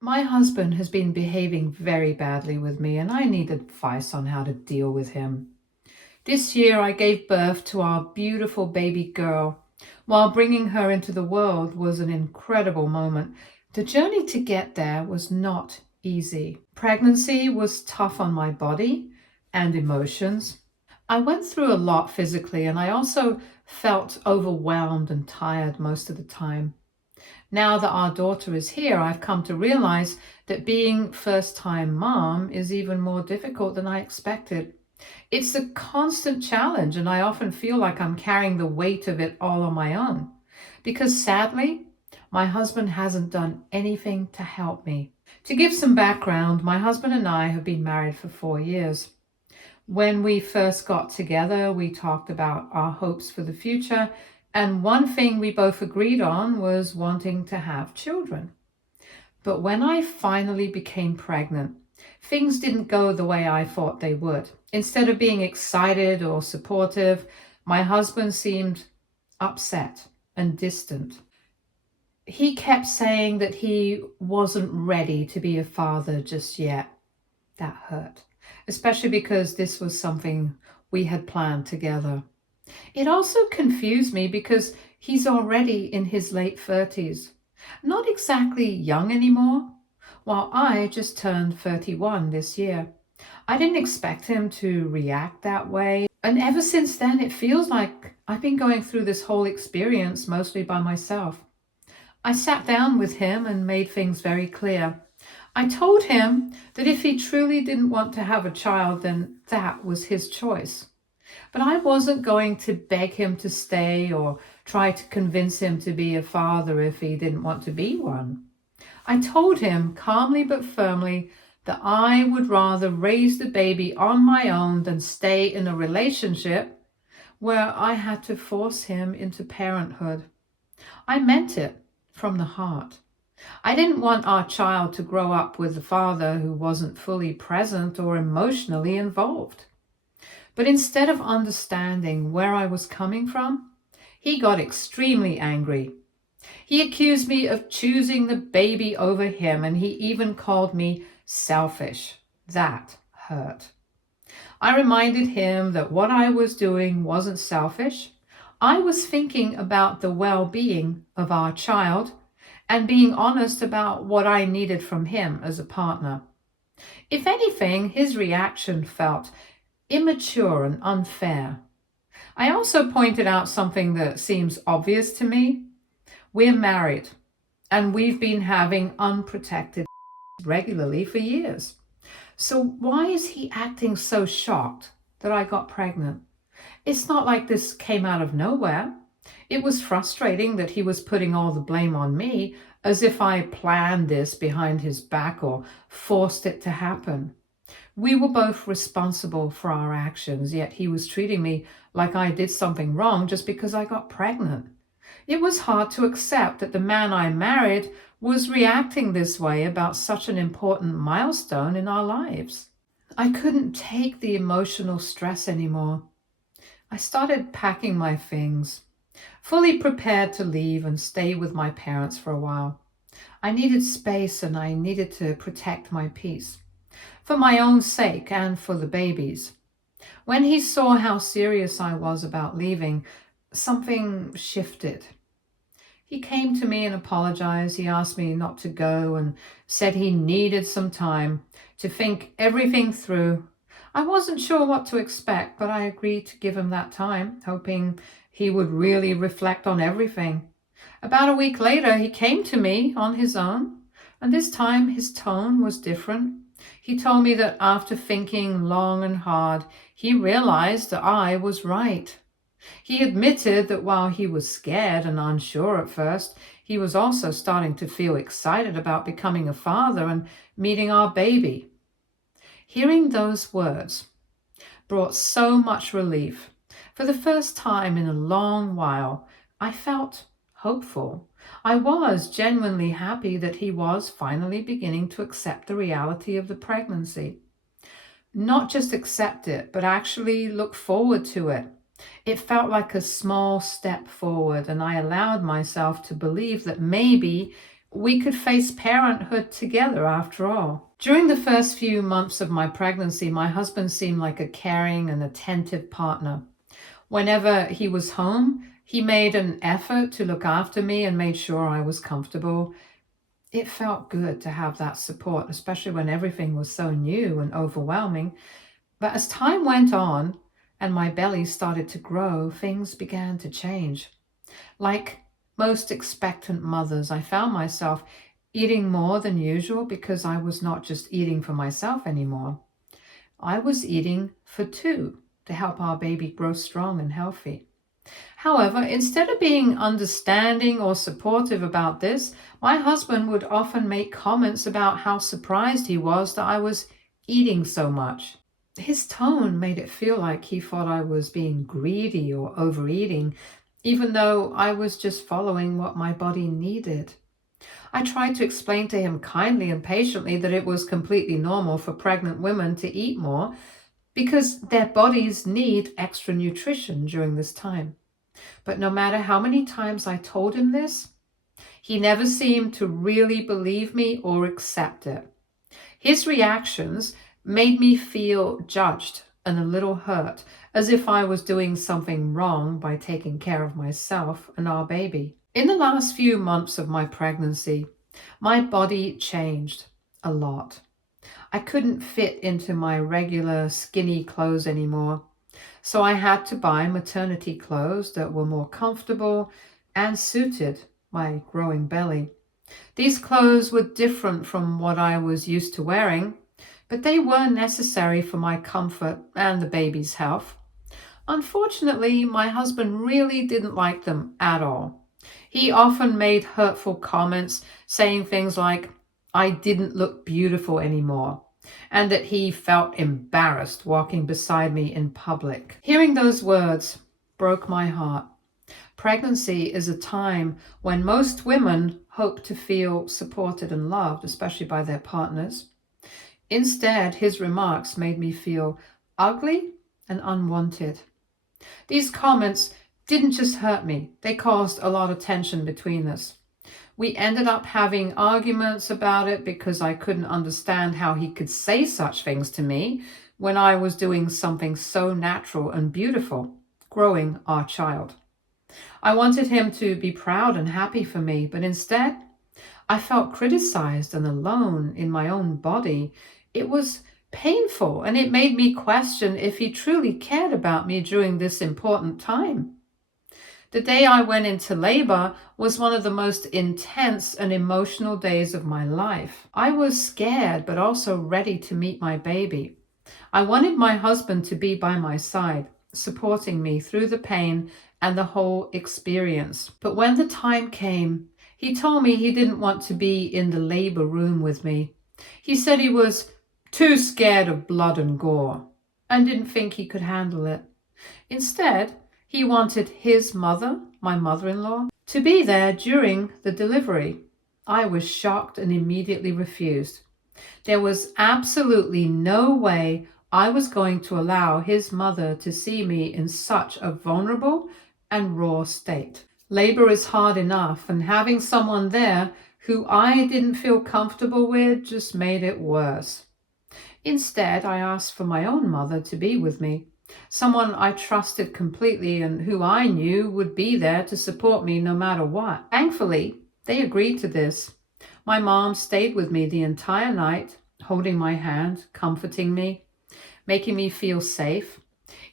My husband has been behaving very badly with me, and I need advice on how to deal with him. This year, I gave birth to our beautiful baby girl. While bringing her into the world was an incredible moment, the journey to get there was not easy. Pregnancy was tough on my body and emotions. I went through a lot physically, and I also felt overwhelmed and tired most of the time. Now that our daughter is here, I've come to realize that being first-time mom is even more difficult than I expected. It's a constant challenge, and I often feel like I'm carrying the weight of it all on my own. Because sadly, my husband hasn't done anything to help me. To give some background, my husband and I have been married for 4 years. When we first got together, we talked about our hopes for the future, and one thing we both agreed on was wanting to have children. But when I finally became pregnant, things didn't go the way I thought they would. Instead of being excited or supportive, my husband seemed upset and distant. He kept saying that he wasn't ready to be a father just yet. That hurt, especially because this was something we had planned together. It also confused me because he's already in his late 30s, not exactly young anymore, while I just turned 31 this year. I didn't expect him to react that way, and ever since then, it feels like I've been going through this whole experience mostly by myself. I sat down with him and made things very clear. I told him that if he truly didn't want to have a child, then that was his choice. But I wasn't going to beg him to stay or try to convince him to be a father if he didn't want to be one. I told him calmly but firmly that I would rather raise the baby on my own than stay in a relationship where I had to force him into parenthood. I meant it from the heart. I didn't want our child to grow up with a father who wasn't fully present or emotionally involved. But instead of understanding where I was coming from, he got extremely angry. He accused me of choosing the baby over him, and he even called me selfish. That hurt. I reminded him that what I was doing wasn't selfish. I was thinking about the well-being of our child and being honest about what I needed from him as a partner. If anything, his reaction felt immature and unfair. I also pointed out something that seems obvious to me. We're married, and we've been having unprotected regularly for years. So why is he acting so shocked that I got pregnant? It's not like this came out of nowhere. It was frustrating that he was putting all the blame on me, as if I planned this behind his back or forced it to happen. We were both responsible for our actions, yet he was treating me like I did something wrong just because I got pregnant. It was hard to accept that the man I married was reacting this way about such an important milestone in our lives. I couldn't take the emotional stress anymore. I started packing my things, fully prepared to leave and stay with my parents for a while. I needed space and I needed to protect my peace, for my own sake and for the babies. When he saw how serious I was about leaving, something shifted. He came to me and apologized. He asked me not to go and said he needed some time to think everything through. I wasn't sure what to expect, but I agreed to give him that time, hoping he would really reflect on everything. About a week later, he came to me on his own, and this time his tone was different. He told me that after thinking long and hard, he realized that I was right. He admitted that while he was scared and unsure at first, he was also starting to feel excited about becoming a father and meeting our baby. Hearing those words brought so much relief. For the first time in a long while, I felt hopeful. I was genuinely happy that he was finally beginning to accept the reality of the pregnancy. Not just accept it, but actually look forward to it. It felt like a small step forward, and I allowed myself to believe that maybe We could face parenthood together after all. During the first few months of my pregnancy, my husband seemed like a caring and attentive partner. Whenever he was home, he made an effort to look after me and made sure I was comfortable. It felt good to have that support, especially when everything was so new and overwhelming. But as time went on and my belly started to grow, things began to change. Like most expectant mothers, I found myself eating more than usual because I was not just eating for myself anymore. I was eating for two to help our baby grow strong and healthy. However, instead of being understanding or supportive about this, my husband would often make comments about how surprised he was that I was eating so much. His tone made it feel like he thought I was being greedy or overeating, even though I was just following what my body needed. I tried to explain to him kindly and patiently that it was completely normal for pregnant women to eat more because their bodies need extra nutrition during this time. But no matter how many times I told him this, he never seemed to really believe me or accept it. His reactions made me feel judged and a little hurt, as if I was doing something wrong by taking care of myself and our baby. In the last few months of my pregnancy, my body changed a lot. I couldn't fit into my regular skinny clothes anymore, so I had to buy maternity clothes that were more comfortable and suited my growing belly. These clothes were different from what I was used to wearing, but they were necessary for my comfort and the baby's health. Unfortunately, my husband really didn't like them at all. He often made hurtful comments, saying things like, I didn't look beautiful anymore, and that he felt embarrassed walking beside me in public. Hearing those words broke my heart. Pregnancy is a time when most women hope to feel supported and loved, especially by their partners. Instead, his remarks made me feel ugly and unwanted. These comments didn't just hurt me, they caused a lot of tension between us. We ended up having arguments about it because I couldn't understand how he could say such things to me when I was doing something so natural and beautiful, growing our child. I wanted him to be proud and happy for me, but instead, I felt criticized and alone in my own body. It was painful, and it made me question if he truly cared about me during this important time. The day I went into labor was one of the most intense and emotional days of my life. I was scared, but also ready to meet my baby. I wanted my husband to be by my side, supporting me through the pain and the whole experience. But when the time came, he told me he didn't want to be in the labor room with me. He said he was too scared of blood and gore and didn't think he could handle it. Instead, he wanted his mother, my mother-in-law, to be there during the delivery. I was shocked and immediately refused. There was absolutely no way I was going to allow his mother to see me in such a vulnerable and raw state. Labor is hard enough, and having someone there who I didn't feel comfortable with just made it worse. Instead, I asked for my own mother to be with me, someone I trusted completely and who I knew would be there to support me no matter what. Thankfully, they agreed to this. My mom stayed with me the entire night, holding my hand, comforting me, making me feel safe.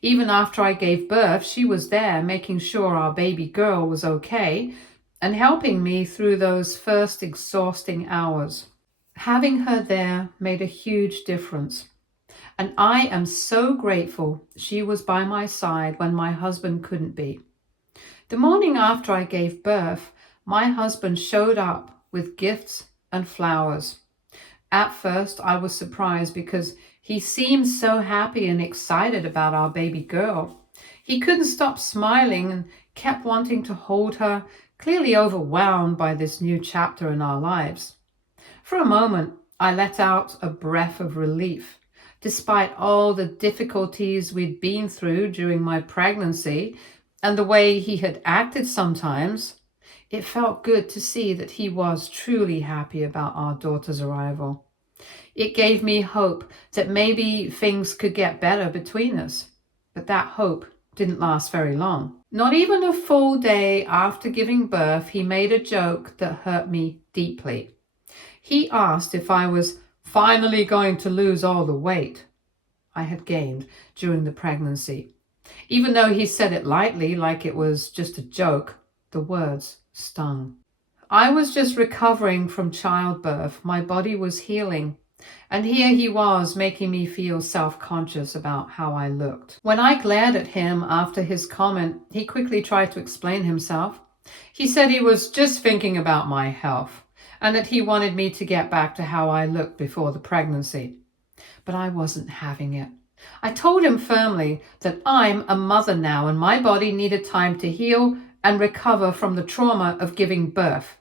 Even after I gave birth, she was there, making sure our baby girl was okay and helping me through those first exhausting hours. Having her there made a huge difference. And I am so grateful she was by my side when my husband couldn't be. The morning after I gave birth, my husband showed up with gifts and flowers. At first, I was surprised because he seemed so happy and excited about our baby girl. He couldn't stop smiling and kept wanting to hold her, clearly overwhelmed by this new chapter in our lives. For a moment, I let out a breath of relief. Despite all the difficulties we'd been through during my pregnancy and the way he had acted sometimes, It felt good to see that he was truly happy about our daughter's arrival. It gave me hope that maybe things could get better between us. But that hope didn't last very long. Not even a full day after giving birth, he made a joke that hurt me deeply. He asked if I was finally going to lose all the weight I had gained during the pregnancy. Even though he said it lightly, like it was just a joke, the words stung. I was just recovering from childbirth. My body was healing. And here he was making me feel self-conscious about how I looked. When I glared at him after his comment, he quickly tried to explain himself. He said he was just thinking about my health and that he wanted me to get back to how I looked before the pregnancy. But I wasn't having it. I told him firmly that I'm a mother now and my body needed time to heal and recover from the trauma of giving birth.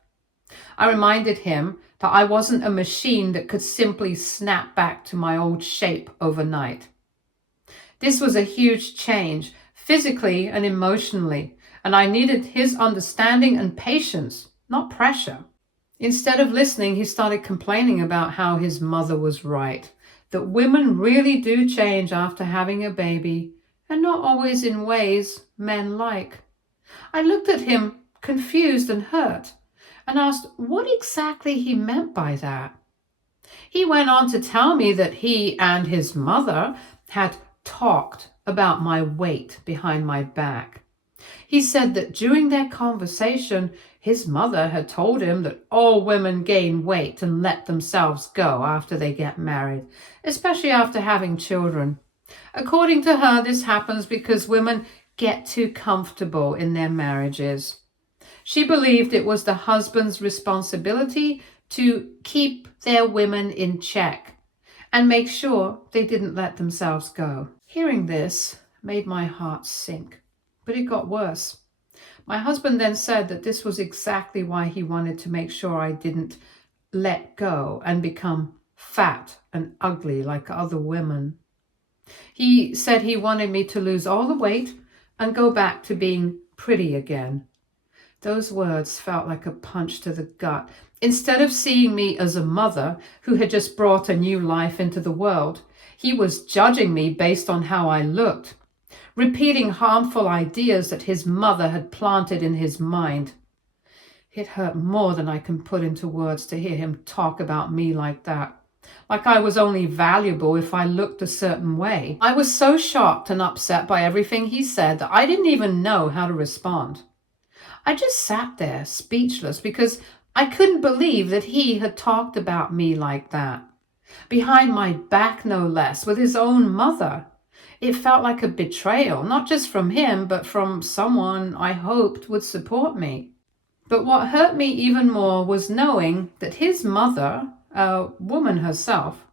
I reminded him that I wasn't a machine that could simply snap back to my old shape overnight. This was a huge change, physically and emotionally, and I needed his understanding and patience, not pressure. Instead of listening, he started complaining about how his mother was right, that women really do change after having a baby, and not always in ways men like. I looked at him, confused and hurt, and asked what exactly he meant by that. He went on to tell me that he and his mother had talked about my weight behind my back. He said that during their conversation, his mother had told him that all women gain weight and let themselves go after they get married, especially after having children. According to her, this happens because women get too comfortable in their marriages. She believed it was the husband's responsibility to keep their women in check and make sure they didn't let themselves go. Hearing this made my heart sink, but it got worse. My husband then said that this was exactly why he wanted to make sure I didn't let go and become fat and ugly like other women. He said he wanted me to lose all the weight and go back to being pretty again. Those words felt like a punch to the gut. Instead of seeing me as a mother who had just brought a new life into the world, he was judging me based on how I looked, repeating harmful ideas that his mother had planted in his mind. It hurt more than I can put into words to hear him talk about me like that, like I was only valuable if I looked a certain way. I was so shocked and upset by everything he said that I didn't even know how to respond. I just sat there speechless because I couldn't believe that he had talked about me like that. Behind my back, no less, with his own mother. It felt like a betrayal, not just from him, but from someone I hoped would support me. But what hurt me even more was knowing that his mother, a woman herself,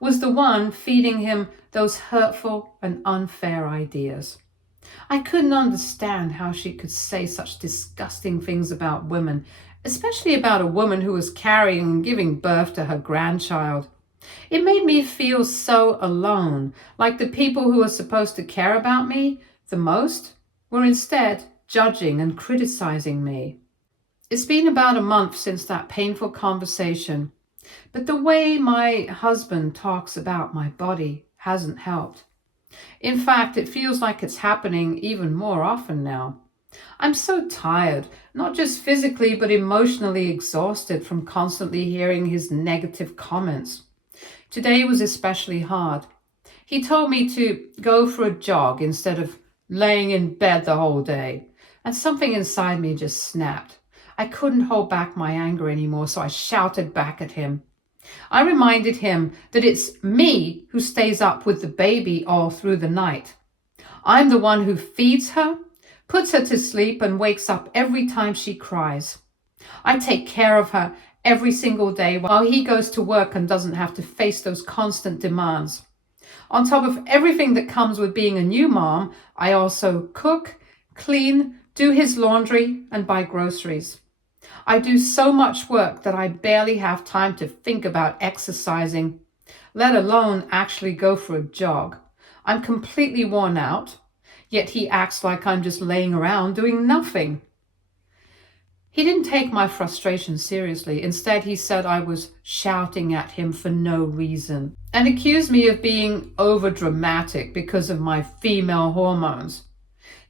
was the one feeding him those hurtful and unfair ideas. I couldn't understand how she could say such disgusting things about women, especially about a woman who was carrying and giving birth to her grandchild. It made me feel so alone, like the people who were supposed to care about me the most were instead judging and criticizing me. It's been about a month since that painful conversation, but the way my husband talks about my body hasn't helped. In fact, it feels like it's happening even more often now. I'm so tired, not just physically but emotionally exhausted from constantly hearing his negative comments. Today was especially hard. He told me to go for a jog instead of laying in bed the whole day, and something inside me just snapped. I couldn't hold back my anger anymore, so I shouted back at him. I reminded him that it's me who stays up with the baby all through the night. I'm the one who feeds her, puts her to sleep, and wakes up every time she cries. I take care of her every single day while he goes to work and doesn't have to face those constant demands. On top of everything that comes with being a new mom, I also cook, clean, do his laundry, and buy groceries. I do so much work that I barely have time to think about exercising, let alone actually go for a jog. I'm completely worn out, yet he acts like I'm just laying around doing nothing. He didn't take my frustration seriously. Instead, he said I was shouting at him for no reason and accused me of being overdramatic because of my female hormones.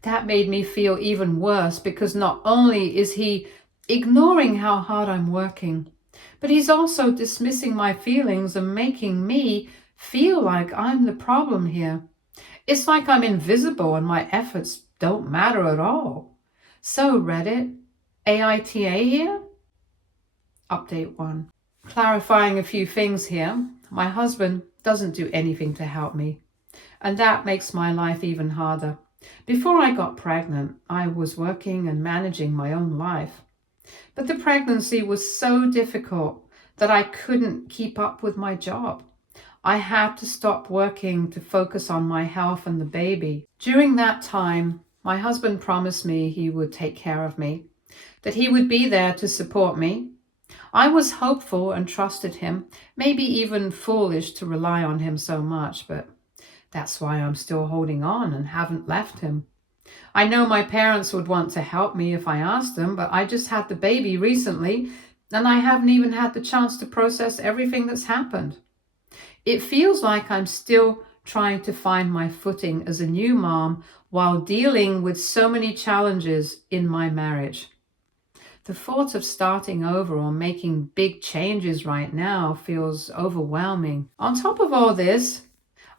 That made me feel even worse because not only is he ignoring how hard I'm working, but he's also dismissing my feelings and making me feel like I'm the problem here. It's like I'm invisible and my efforts don't matter at all. So Reddit, AITA here? Update 1. Clarifying a few things here. My husband doesn't do anything to help me, and that makes my life even harder. Before I got pregnant, I was working and managing my own life. But the pregnancy was so difficult that I couldn't keep up with my job. I had to stop working to focus on my health and the baby. During that time, my husband promised me he would take care of me, that he would be there to support me. I was hopeful and trusted him, maybe even foolish to rely on him so much, but that's why I'm still holding on and haven't left him. I know my parents would want to help me if I asked them, but I just had the baby recently, and I haven't even had the chance to process everything that's happened. It feels like I'm still trying to find my footing as a new mom while dealing with so many challenges in my marriage. The thought of starting over or making big changes right now feels overwhelming. On top of all this,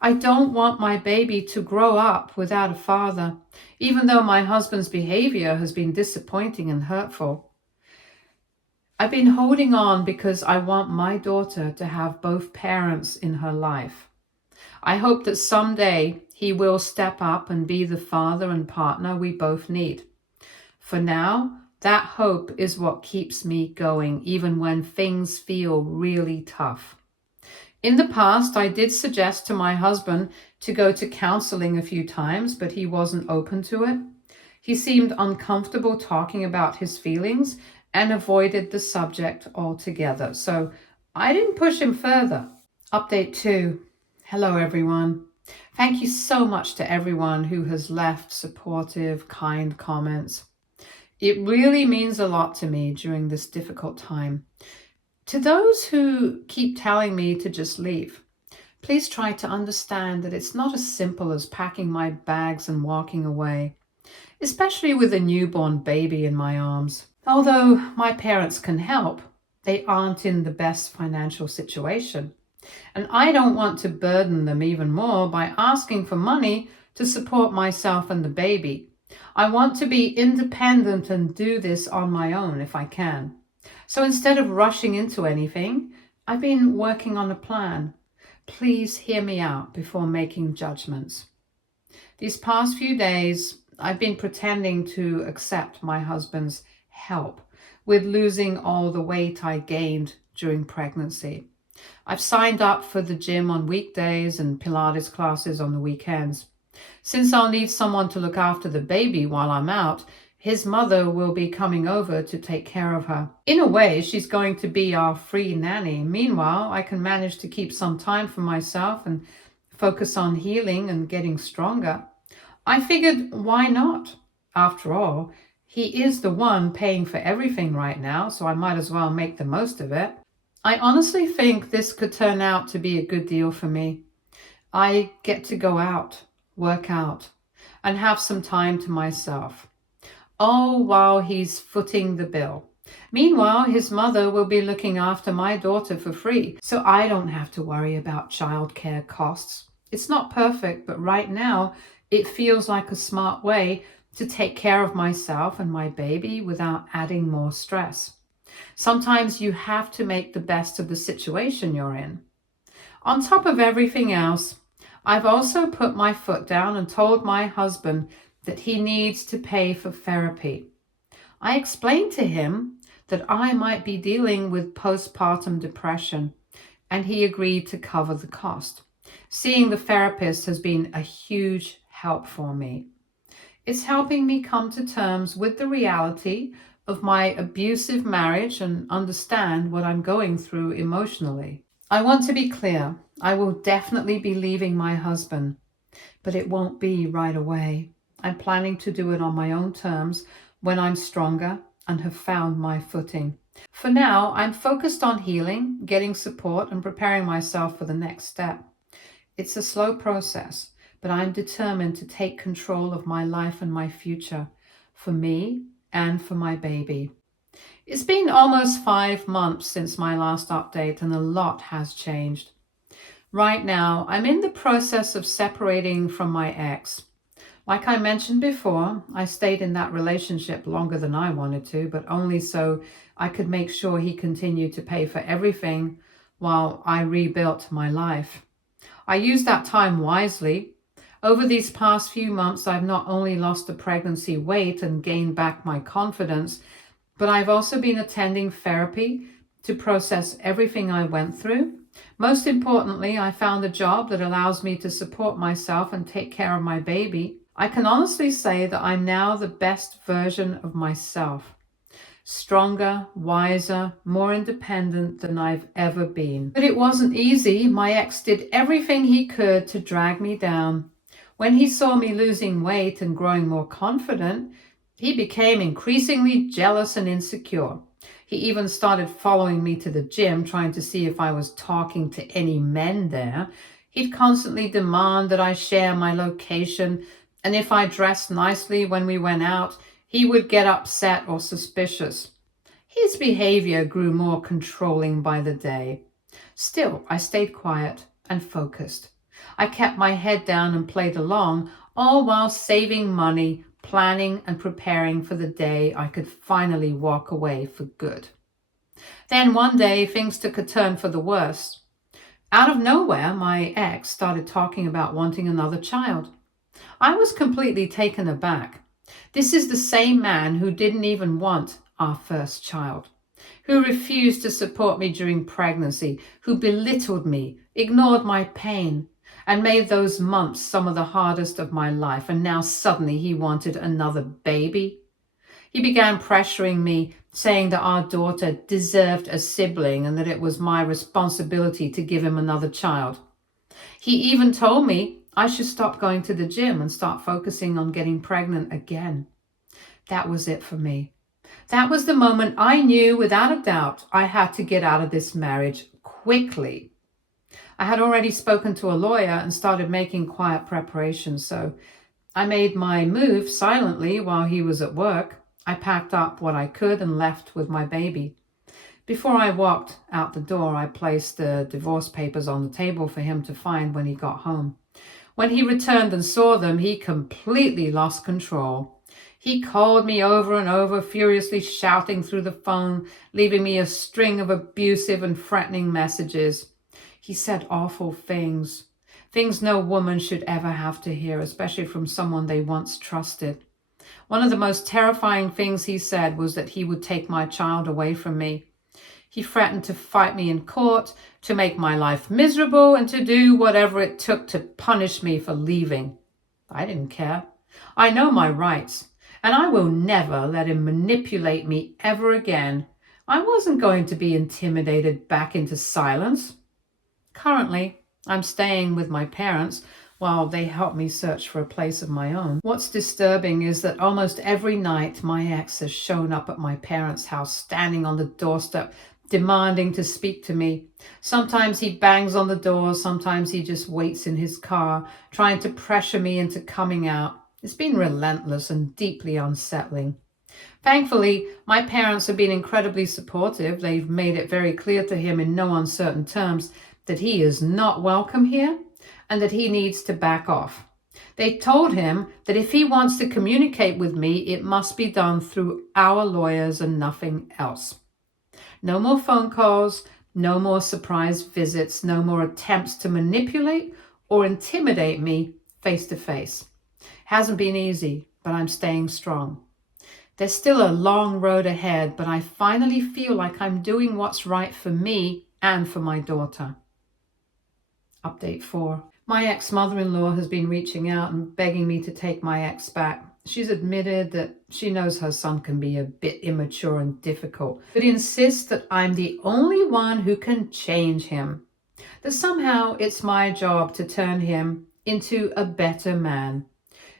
I don't want my baby to grow up without a father, even though my husband's behavior has been disappointing and hurtful. I've been holding on because I want my daughter to have both parents in her life. I hope that someday he will step up and be the father and partner we both need. For now, that hope is what keeps me going, even when things feel really tough. In the past, I did suggest to my husband to go to counseling a few times, but he wasn't open to it. He seemed uncomfortable talking about his feelings and avoided the subject altogether. So I didn't push him further. Update 2. Hello, everyone. Thank you so much to everyone who has left supportive, kind comments. It really means a lot to me during this difficult time. To those who keep telling me to just leave, please try to understand that it's not as simple as packing my bags and walking away, especially with a newborn baby in my arms. Although my parents can help, they aren't in the best financial situation. And I don't want to burden them even more by asking for money to support myself and the baby. I want to be independent and do this on my own if I can. So instead of rushing into anything, I've been working on a plan. Please hear me out before making judgments. These past few days, I've been pretending to accept my husband's help with losing all the weight I gained during pregnancy. I've signed up for the gym on weekdays and Pilates classes on the weekends. Since I'll need someone to look after the baby while I'm out, his mother will be coming over to take care of her. In a way, she's going to be our free nanny. Meanwhile, I can manage to keep some time for myself and focus on healing and getting stronger. I figured, why not? After all, he is the one paying for everything right now, so I might as well make the most of it. I honestly think this could turn out to be a good deal for me. I get to go out, work out, and have some time to myself. All while he's footing the bill. Meanwhile, his mother will be looking after my daughter for free, so I don't have to worry about childcare costs. It's not perfect, but right now it feels like a smart way to take care of myself and my baby without adding more stress. Sometimes you have to make the best of the situation you're in. On top of everything else, I've also put my foot down and told my husband that he needs to pay for therapy. I explained to him that I might be dealing with postpartum depression, and he agreed to cover the cost. Seeing the therapist has been a huge help for me. It's helping me come to terms with the reality of my abusive marriage and understand what I'm going through emotionally. I want to be clear, I will definitely be leaving my husband, but it won't be right away. I'm planning to do it on my own terms when I'm stronger, and have found my footing. For now, I'm focused on healing, getting support, and preparing myself for the next step. It's a slow process, but I'm determined to take control of my life and my future, for me and for my baby. It's been almost 5 months since my last update, and a lot has changed. Right now, I'm in the process of separating from my ex. Like I mentioned before, I stayed in that relationship longer than I wanted to, but only so I could make sure he continued to pay for everything while I rebuilt my life. I used that time wisely. Over these past few months, I've not only lost the pregnancy weight and gained back my confidence, but I've also been attending therapy to process everything I went through. Most importantly, I found a job that allows me to support myself and take care of my baby. I can honestly say that I'm now the best version of myself. Stronger, wiser, more independent than I've ever been. But it wasn't easy. My ex did everything he could to drag me down. When he saw me losing weight and growing more confident, he became increasingly jealous and insecure. He even started following me to the gym, trying to see if I was talking to any men there. He'd constantly demand that I share my location, and if I dressed nicely when we went out, he would get upset or suspicious. His behavior grew more controlling by the day. Still, I stayed quiet and focused. I kept my head down and played along, all while saving money, planning and preparing for the day I could finally walk away for good. Then one day, things took a turn for the worse. Out of nowhere, my ex started talking about wanting another child. I was completely taken aback. This is the same man who didn't even want our first child, who refused to support me during pregnancy, who belittled me, ignored my pain, and made those months some of the hardest of my life. And now suddenly he wanted another baby. He began pressuring me, saying that our daughter deserved a sibling and that it was my responsibility to give him another child. He even told me I should stop going to the gym and start focusing on getting pregnant again. That was it for me. That was the moment I knew without a doubt I had to get out of this marriage quickly. I had already spoken to a lawyer and started making quiet preparations, so I made my move silently while he was at work. I packed up what I could and left with my baby. Before I walked out the door, I placed the divorce papers on the table for him to find when he got home. When he returned and saw them, he completely lost control. He called me over and over, furiously shouting through the phone, leaving me a string of abusive and threatening messages. He said awful things no woman should ever have to hear, especially from someone they once trusted. One of the most terrifying things he said was that he would take my child away from me. He threatened to fight me in court, to make my life miserable, and to do whatever it took to punish me for leaving. I didn't care. I know my rights, and I will never let him manipulate me ever again. I wasn't going to be intimidated back into silence. Currently, I'm staying with my parents while they help me search for a place of my own. What's disturbing is that almost every night my ex has shown up at my parents' house, standing on the doorstep, demanding to speak to me. Sometimes he bangs on the door, sometimes he just waits in his car, trying to pressure me into coming out. It's been relentless and deeply unsettling. Thankfully, my parents have been incredibly supportive. They've made it very clear to him in no uncertain terms that he is not welcome here and that he needs to back off. They told him that if he wants to communicate with me, it must be done through our lawyers and nothing else. No more phone calls, no more surprise visits, no more attempts to manipulate or intimidate me face to face. Hasn't been easy, but I'm staying strong. There's still a long road ahead, but I finally feel like I'm doing what's right for me and for my daughter. Update 4. My ex-mother-in-law has been reaching out and begging me to take my ex back. She's admitted that she knows her son can be a bit immature and difficult, but insists that I'm the only one who can change him. That somehow it's my job to turn him into a better man.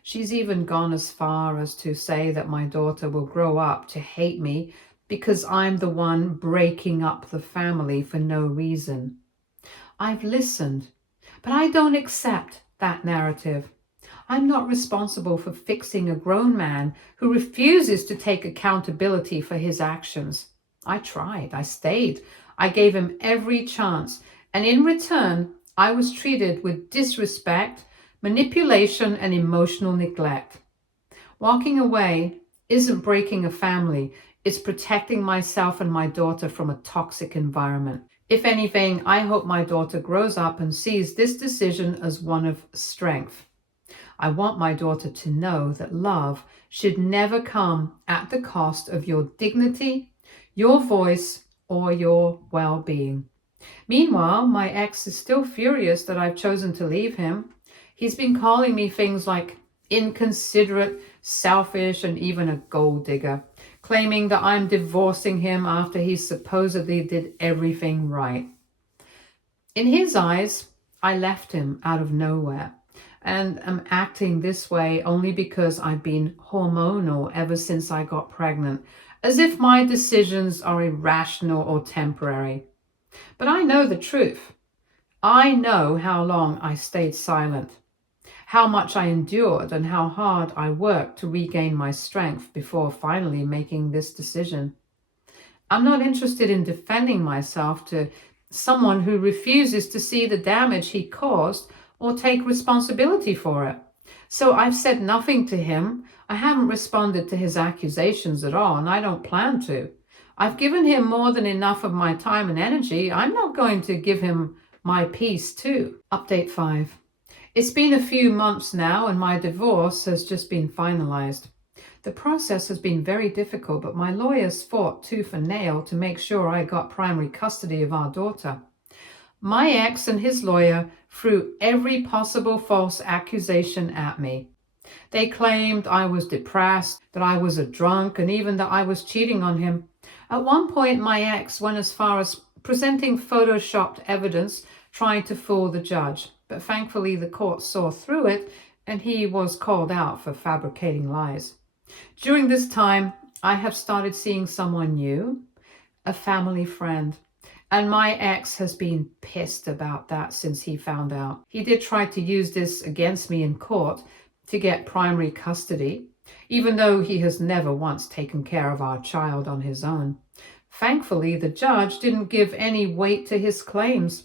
She's even gone as far as to say that my daughter will grow up to hate me because I'm the one breaking up the family for no reason. I've listened, but I don't accept that narrative. I'm not responsible for fixing a grown man who refuses to take accountability for his actions. I tried, I stayed, I gave him every chance, and in return, I was treated with disrespect, manipulation, and emotional neglect. Walking away isn't breaking a family, it's protecting myself and my daughter from a toxic environment. If anything, I hope my daughter grows up and sees this decision as one of strength. I want my daughter to know that love should never come at the cost of your dignity, your voice, or your well-being. Meanwhile, my ex is still furious that I've chosen to leave him. He's been calling me things like inconsiderate, selfish, and even a gold digger, claiming that I'm divorcing him after he supposedly did everything right. In his eyes, I left him out of nowhere and am acting this way only because I've been hormonal ever since I got pregnant, as if my decisions are irrational or temporary. But I know the truth. I know how long I stayed silent, how much I endured, and how hard I worked to regain my strength before finally making this decision. I'm not interested in defending myself to someone who refuses to see the damage he caused or take responsibility for it. So I've said nothing to him. I haven't responded to his accusations at all, and I don't plan to. I've given him more than enough of my time and energy. I'm not going to give him my peace too. Update 5. It's been a few months now and my divorce has just been finalized. The process has been very difficult, but my lawyers fought tooth and nail to make sure I got primary custody of our daughter. My ex and his lawyer threw every possible false accusation at me. They claimed I was depressed, that I was a drunk, and even that I was cheating on him. At one point, my ex went as far as presenting photoshopped evidence, trying to fool the judge. But thankfully, the court saw through it, and he was called out for fabricating lies. During this time, I have started seeing someone new, a family friend. And my ex has been pissed about that since he found out. He did try to use this against me in court to get primary custody, even though he has never once taken care of our child on his own. Thankfully, the judge didn't give any weight to his claims.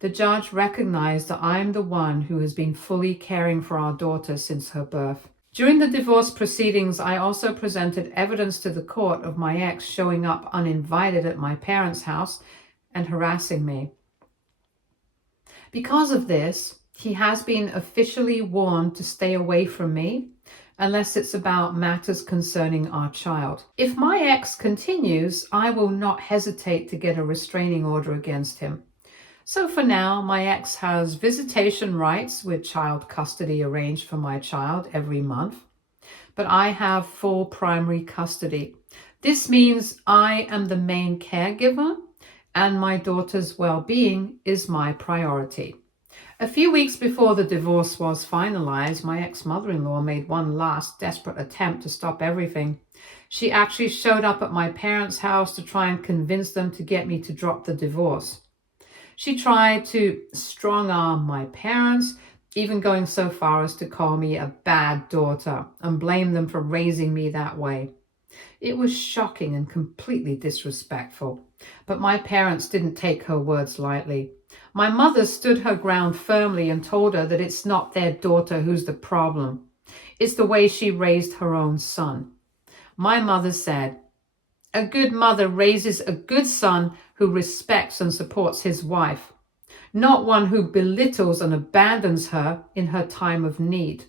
The judge recognized that I'm the one who has been fully caring for our daughter since her birth. During the divorce proceedings, I also presented evidence to the court of my ex showing up uninvited at my parents' house and harassing me. Because of this, he has been officially warned to stay away from me unless it's about matters concerning our child. If my ex continues, I will not hesitate to get a restraining order against him. So for now, my ex has visitation rights with child custody arranged for my child every month, but I have full primary custody. This means I am the main caregiver and my daughter's well-being is my priority. A few weeks before the divorce was finalized, my ex-mother-in-law made one last desperate attempt to stop everything. She actually showed up at my parents' house to try and convince them to get me to drop the divorce. She tried to strong-arm my parents, even going so far as to call me a bad daughter and blame them for raising me that way. It was shocking and completely disrespectful, but my parents didn't take her words lightly. My mother stood her ground firmly and told her that it's not their daughter who's the problem. It's the way she raised her own son. My mother said, "A good mother raises a good son who respects and supports his wife, not one who belittles and abandons her in her time of need."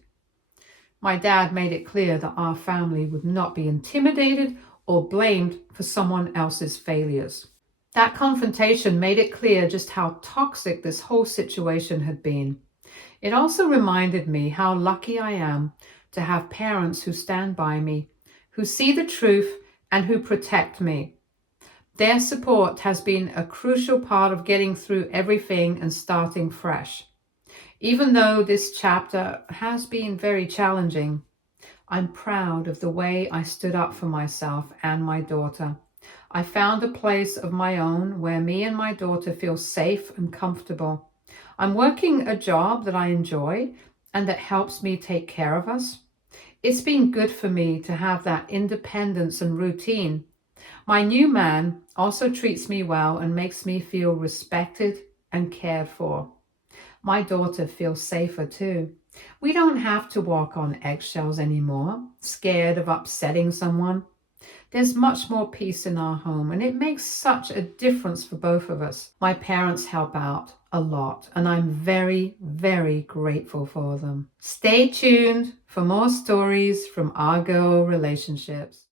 My dad made it clear that our family would not be intimidated or blamed for someone else's failures. That confrontation made it clear just how toxic this whole situation had been. It also reminded me how lucky I am to have parents who stand by me, who see the truth and who protect me. Their support has been a crucial part of getting through everything and starting fresh. Even though this chapter has been very challenging, I'm proud of the way I stood up for myself and my daughter. I found a place of my own where me and my daughter feel safe and comfortable. I'm working a job that I enjoy and that helps me take care of us. It's been good for me to have that independence and routine. My new man also treats me well and makes me feel respected and cared for. My daughter feels safer too. We don't have to walk on eggshells anymore, scared of upsetting someone. There's much more peace in our home, and it makes such a difference for both of us. My parents help out a lot, and I'm very, very grateful for them. Stay tuned for more stories from our girl relationships.